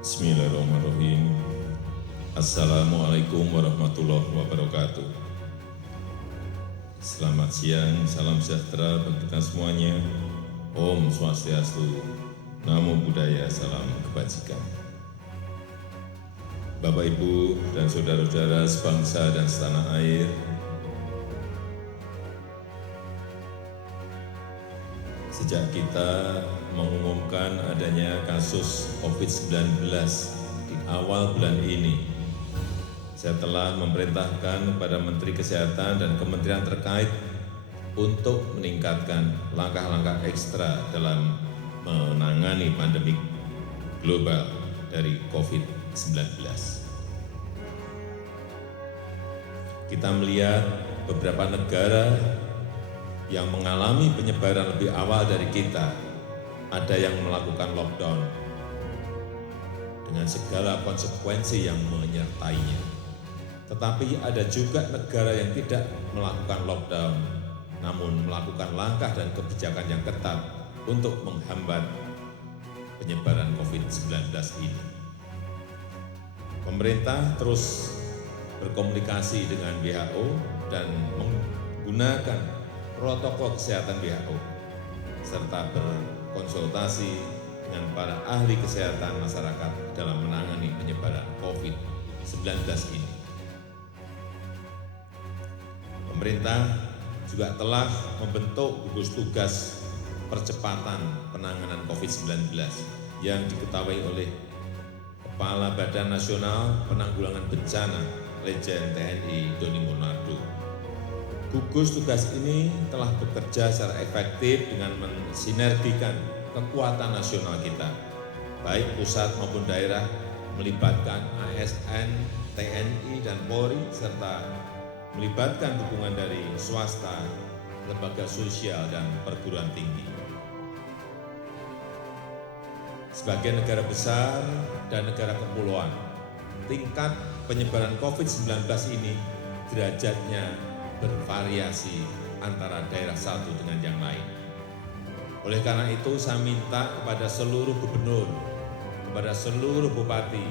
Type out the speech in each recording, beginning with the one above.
Bismillahirrahmanirrahim. Assalamualaikum warahmatullahi wabarakatuh. Selamat siang, salam sejahtera bagi kita semuanya. Om Swastiastu, Namo Buddhaya, salam kebajikan. Bapak, Ibu, dan saudara-saudara sebangsa dan setanah air, sejak kita mengumumkan adanya kasus COVID-19 di awal bulan ini, saya telah memerintahkan kepada Menteri Kesehatan dan kementerian terkait untuk meningkatkan langkah-langkah ekstra dalam menangani pandemi global dari COVID-19. Kita melihat beberapa negara yang mengalami penyebaran lebih awal dari kita, ada yang melakukan lockdown dengan segala konsekuensi yang menyertainya. Tetapi ada juga negara yang tidak melakukan lockdown, namun melakukan langkah dan kebijakan yang ketat untuk menghambat penyebaran COVID-19 ini. Pemerintah terus berkomunikasi dengan WHO dan menggunakan protokol kesehatan WHO, serta berkonsultasi dengan para ahli kesehatan masyarakat dalam menangani penyebaran COVID-19 ini. Pemerintah juga telah membentuk gugus tugas percepatan penanganan COVID-19 yang diketahui oleh Kepala Badan Nasional Penanggulangan Bencana, Legend TNI Doni Monardo. Gugus tugas ini telah bekerja secara efektif dengan mensinergikan kekuatan nasional kita, baik pusat maupun daerah, melibatkan ASN, TNI, dan Polri, serta melibatkan dukungan dari swasta, lembaga sosial, dan perguruan tinggi. Sebagai negara besar dan negara kepulauan, tingkat penyebaran COVID-19 ini derajatnya bervariasi antara daerah satu dengan yang lain. Oleh karena itu, saya minta kepada seluruh gubernur, kepada seluruh bupati,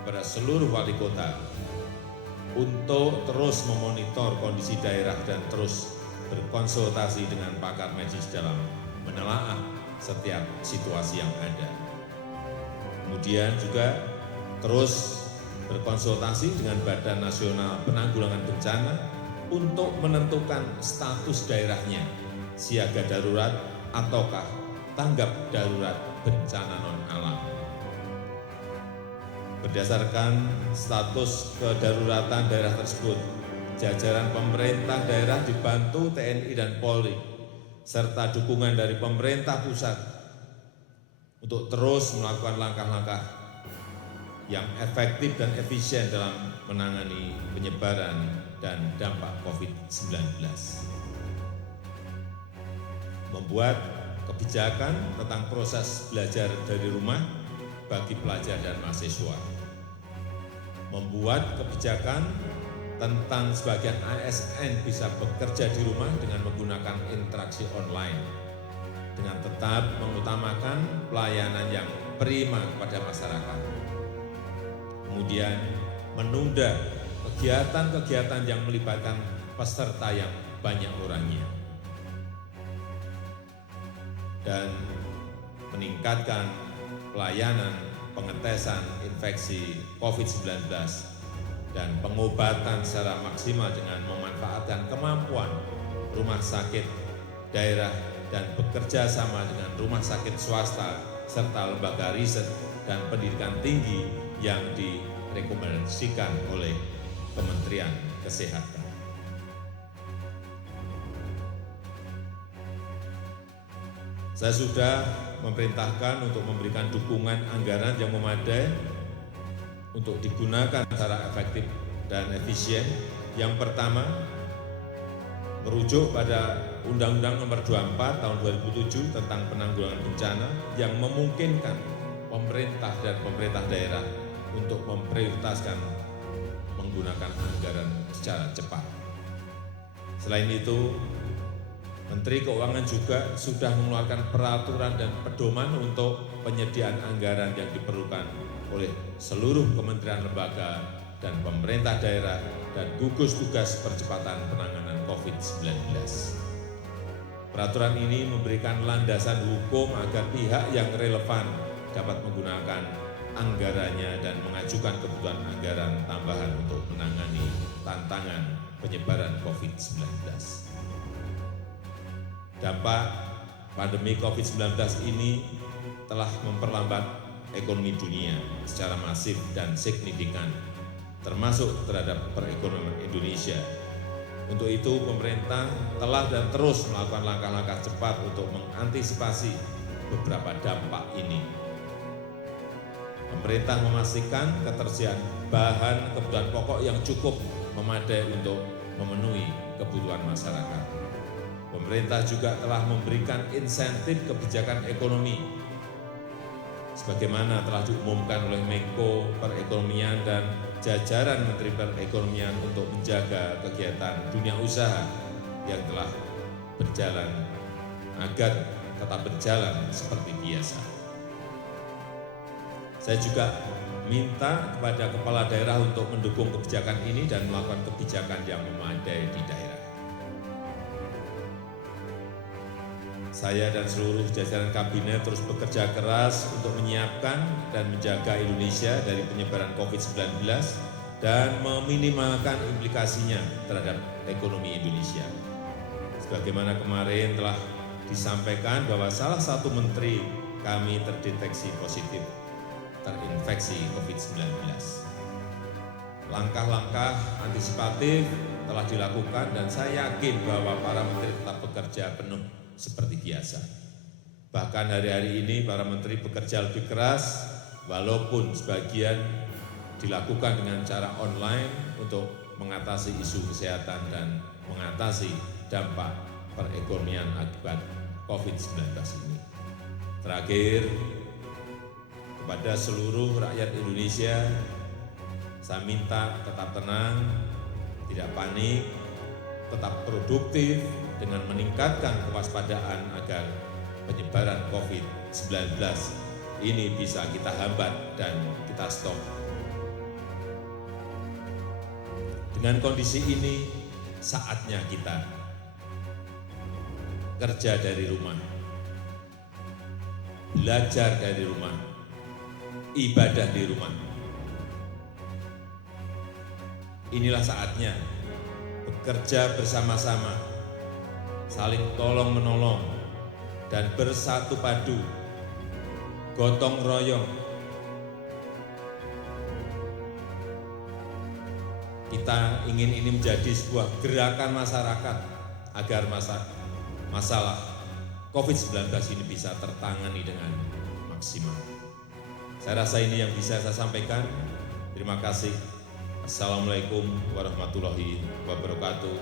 kepada seluruh wali kota untuk terus memonitor kondisi daerah dan terus berkonsultasi dengan pakar medis dalam menelaah setiap situasi yang ada. Kemudian juga terus berkonsultasi dengan Badan Nasional Penanggulangan Bencana untuk menentukan status daerahnya, siaga darurat ataukah tanggap darurat bencana non-alam. Berdasarkan status kedaruratan daerah tersebut, jajaran pemerintah daerah dibantu TNI dan Polri, serta dukungan dari pemerintah pusat untuk terus melakukan langkah-langkah yang efektif dan efisien dalam menangani penyebaran dan dampak COVID-19. Membuat kebijakan tentang proses belajar dari rumah bagi pelajar dan mahasiswa. Membuat kebijakan tentang sebagian ASN bisa bekerja di rumah dengan menggunakan interaksi online, dengan tetap mengutamakan pelayanan yang prima kepada masyarakat. Kemudian menunda kegiatan-kegiatan yang melibatkan peserta yang banyak orangnya, dan meningkatkan pelayanan pengetesan infeksi COVID-19 dan pengobatan secara maksimal dengan memanfaatkan kemampuan rumah sakit daerah dan bekerja sama dengan rumah sakit swasta serta lembaga riset dan pendidikan tinggi yang direkomendasikan oleh Kementerian Kesehatan. Saya sudah memerintahkan untuk memberikan dukungan anggaran yang memadai untuk digunakan secara efektif dan efisien. Yang pertama, merujuk pada Undang-Undang Nomor 24 Tahun 2007 tentang penanggulangan bencana yang memungkinkan pemerintah dan pemerintah daerah untuk memprioritaskan menggunakan anggaran secara cepat. Selain itu, Menteri Keuangan juga sudah mengeluarkan peraturan dan pedoman untuk penyediaan anggaran yang diperlukan oleh seluruh kementerian lembaga dan pemerintah daerah dan gugus tugas percepatan penanganan COVID-19. Peraturan ini memberikan landasan hukum agar pihak yang relevan dapat menggunakan anggarannya dan mengajukan kebutuhan anggaran tambahan untuk menangani tantangan penyebaran COVID-19. Dampak pandemi COVID-19 ini telah memperlambat ekonomi dunia secara masif dan signifikan, termasuk terhadap perekonomian Indonesia. Untuk itu, pemerintah telah dan terus melakukan langkah-langkah cepat untuk mengantisipasi beberapa dampak ini. Pemerintah memastikan ketersediaan bahan kebutuhan pokok yang cukup memadai untuk memenuhi kebutuhan masyarakat. Pemerintah juga telah memberikan insentif kebijakan ekonomi sebagaimana telah diumumkan oleh Menko Perekonomian dan jajaran Menteri Perekonomian untuk menjaga kegiatan dunia usaha yang telah berjalan agar tetap berjalan seperti biasa. Saya juga minta kepada kepala daerah untuk mendukung kebijakan ini dan melakukan kebijakan yang memadai di daerah. Saya dan seluruh jajaran kabinet terus bekerja keras untuk menyiapkan dan menjaga Indonesia dari penyebaran COVID-19 dan meminimalkan implikasinya terhadap ekonomi Indonesia. Sebagaimana kemarin telah disampaikan bahwa salah satu menteri kami terdeteksi positif terinfeksi COVID-19. Langkah-langkah antisipatif telah dilakukan dan saya yakin bahwa para menteri tetap bekerja penuh seperti biasa. Bahkan hari-hari ini para menteri bekerja lebih keras, walaupun sebagian dilakukan dengan cara online untuk mengatasi isu kesehatan dan mengatasi dampak perekonomian akibat COVID-19 ini. Terakhir, kepada seluruh rakyat Indonesia, saya minta tetap tenang, tidak panik, tetap produktif dengan meningkatkan kewaspadaan agar penyebaran COVID-19 ini bisa kita hambat dan kita stop. Dengan kondisi ini, saatnya kita kerja dari rumah, belajar dari rumah, ibadah di rumah. Inilah saatnya bekerja bersama-sama, saling tolong-menolong, dan bersatu padu, gotong royong. Kita ingin ini menjadi sebuah gerakan masyarakat agar masalah COVID-19 ini bisa tertangani dengan maksimal. Saya rasa ini yang bisa saya sampaikan. Terima kasih. Assalamualaikum warahmatullahi wabarakatuh.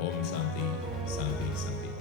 Om Santi, Santi, Santi.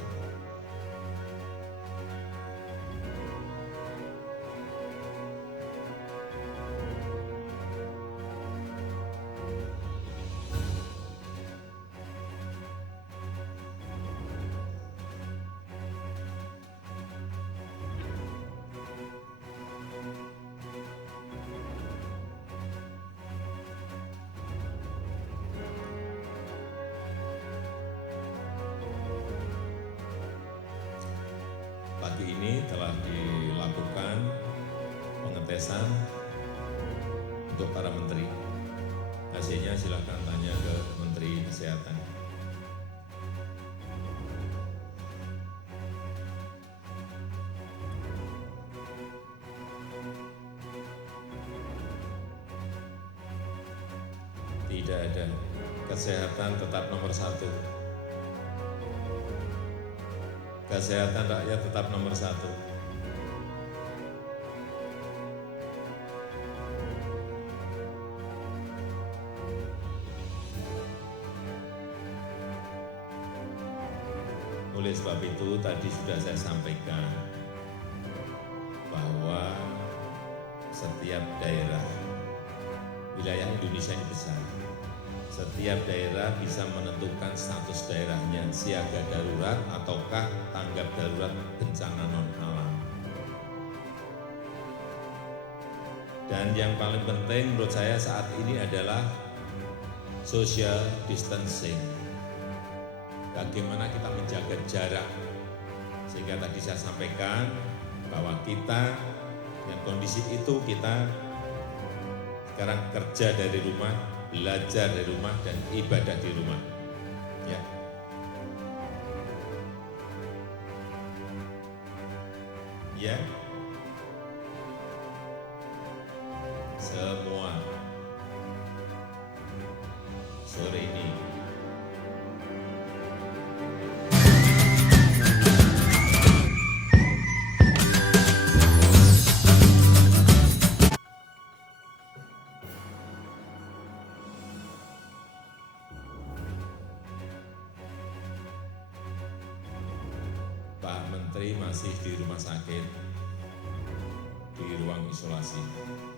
Pagi ini telah dilakukan pengetesan untuk para menteri. Hasilnya silakan tanya ke Menteri Kesehatan. Tidak ada. Kesehatan tetap nomor satu. Kesehatan rakyat tetap nomor satu. Oleh sebab itu tadi sudah saya sampaikan bahwa setiap daerah, wilayah Indonesia ini besar, setiap daerah bisa menentukan status daerahnya siaga darurat ataukah tanggap darurat bencana non alam. Dan yang paling penting menurut saya saat ini adalah social distancing. Bagaimana kita menjaga jarak. Sehingga tadi saya sampaikan bahwa kita dengan kondisi itu kita sekarang kerja dari rumah, belajar dari rumah, dan ibadah di rumah. Ya. Ya. Semua sore ini Pak Menteri masih di rumah sakit, di ruang isolasi.